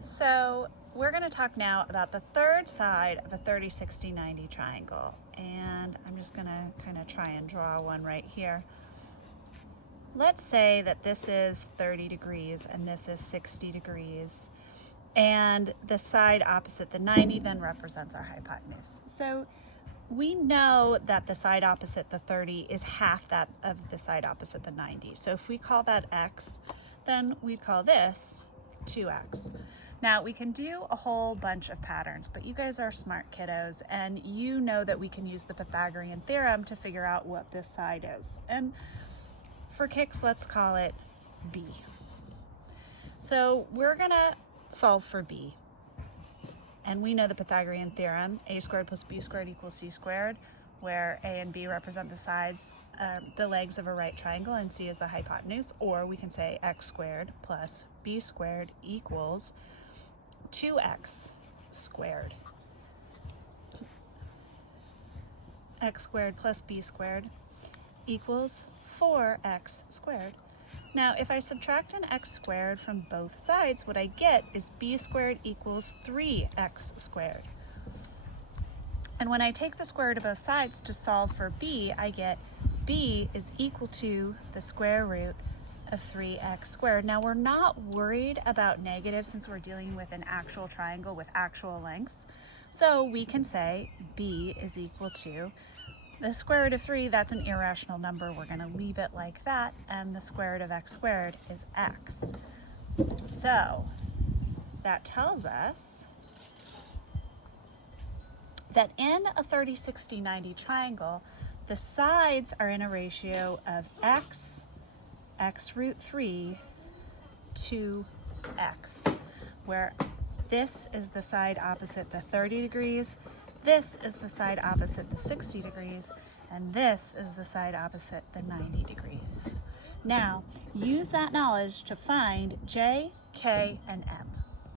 So we're going to talk now about the third side of a 30, 60, 90 triangle. And I'm just going to kind of try and draw one right here. Let's say that this is 30 degrees and this is 60 degrees. And the side opposite the 90 then represents our hypotenuse. So we know that the side opposite the 30 is half that of the side opposite the 90. So if we call that x, then we'd call this 2x. Now we can do a whole bunch of patterns, but you guys are smart kiddos and you know that we can use the Pythagorean theorem to figure out what this side is. And for kicks, let's call it b. So we're gonna solve for b. And we know the Pythagorean theorem, a squared plus b squared equals c squared, where a and b represent the sides, the legs of a right triangle, and c is the hypotenuse. Or we can say x squared plus b squared equals 2x squared. X squared plus b squared equals 4x squared. Now, if I subtract an x squared from both sides, what I get is b squared equals 3x squared. And when I take the square root of both sides to solve for b, I get b is equal to the square root of 3x squared. Now, we're not worried about negatives since we're dealing with an actual triangle with actual lengths. So we can say b is equal to the square root of 3, that's an irrational number. We're going to leave it like that. And the square root of x squared is x. So that tells us that in a 30, 60, 90 triangle, the sides are in a ratio of x root 3 to x, where this is the side opposite the 30 degrees, this is the side opposite the 60 degrees, and this is the side opposite the 90 degrees. Now, use that knowledge to find J, K, and M.